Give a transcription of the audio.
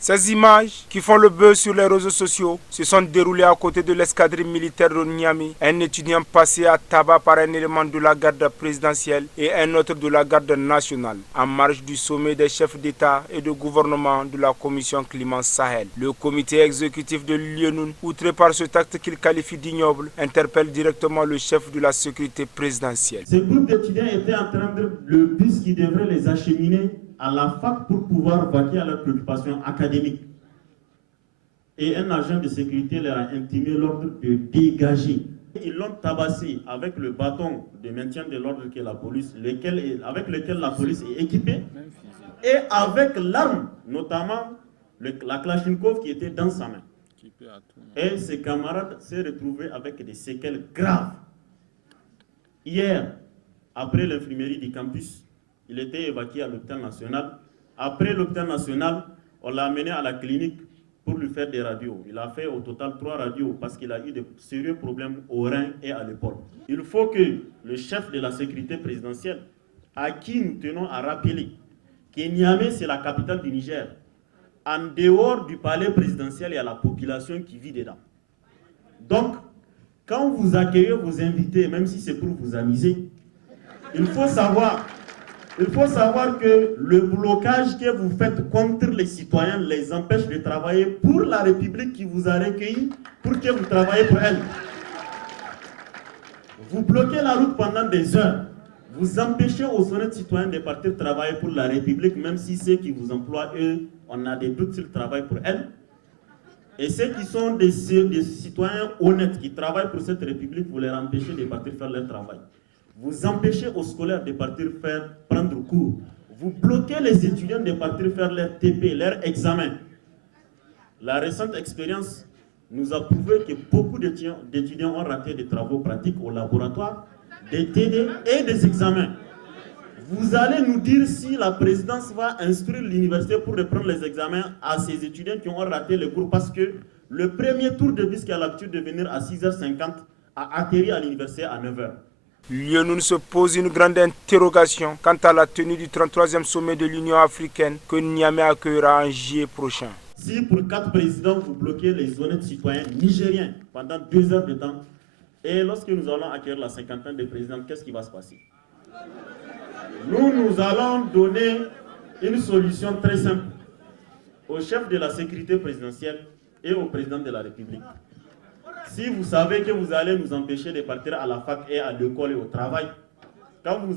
Ces images, qui font le buzz sur les réseaux sociaux, se sont déroulées à côté de l'escadrille militaire de Niamey. Un étudiant passé à tabac par un élément de la garde présidentielle et un autre de la garde nationale, en marge du sommet des chefs d'État et de gouvernement de la commission climat Sahel. Le comité exécutif de Lyonoun, outré par cet acte qu'il qualifie d'ignoble, interpelle directement le chef de la sécurité présidentielle. Ce groupe d'étudiants était en train le bus qui devrait les acheminer à la fac pour pouvoir vaquer à leurs préoccupations académiques. Et un agent de sécurité leur a intimé l'ordre de dégager. Ils l'ont tabassé avec le bâton de maintien de l'ordre que la police, avec lequel la police est équipée, et avec l'arme, notamment la Kalachnikov qui était dans sa main. Et ses camarades s'est retrouvé avec des séquelles graves. Hier, après l'infirmerie du campus, il était évacué à l'hôpital national. Après l'hôpital national, on l'a amené à la clinique pour lui faire des radios. Il a fait au total 3 radios parce qu'il a eu de sérieux problèmes au rein et à l'épaule. Il faut que le chef de la sécurité présidentielle, à qui nous tenons à rappeler que Niamey, c'est la capitale du Niger, en dehors du palais présidentiel, il y a la population qui vit dedans. Donc, quand vous accueillez vos invités, même si c'est pour vous amuser, il faut savoir que le blocage que vous faites contre les citoyens les empêche de travailler pour la République qui vous a recueilli, pour que vous travaillez pour elle. Vous bloquez la route pendant des heures. Vous empêchez aux honnêtes citoyens de partir travailler pour la République, même si ceux qui vous emploient, eux, on a des doutes s'ils travaillent pour elle. Et ceux qui sont des citoyens honnêtes qui travaillent pour cette République, vous les empêchez de partir faire leur travail. Vous empêchez aux scolaires de partir prendre cours. Vous bloquez les étudiants de partir faire leur TP, leur examen. La récente expérience nous a prouvé que beaucoup d'étudiants ont raté des travaux pratiques au laboratoire, des TD et des examens. Vous allez nous dire si la présidence va instruire l'université pour reprendre les examens à ces étudiants qui ont raté le cours parce que le premier tour de bus qui a l'habitude de venir à 6h50 a atterri à l'université à 9h. Lyonoun se pose une grande interrogation quant à la tenue du 33e sommet de l'Union africaine que Niamey accueillera en juillet prochain. Si pour 4 présidents, vous bloquez les honnêtes citoyens nigériens pendant 2 heures de temps, et lorsque nous allons accueillir la cinquantaine de présidents, qu'est-ce qui va se passer? Nous allons donner une solution très simple au chef de la sécurité présidentielle et au président de la République. Si vous savez que vous allez nous empêcher de partir à la fac et à l'école et au travail, quand vous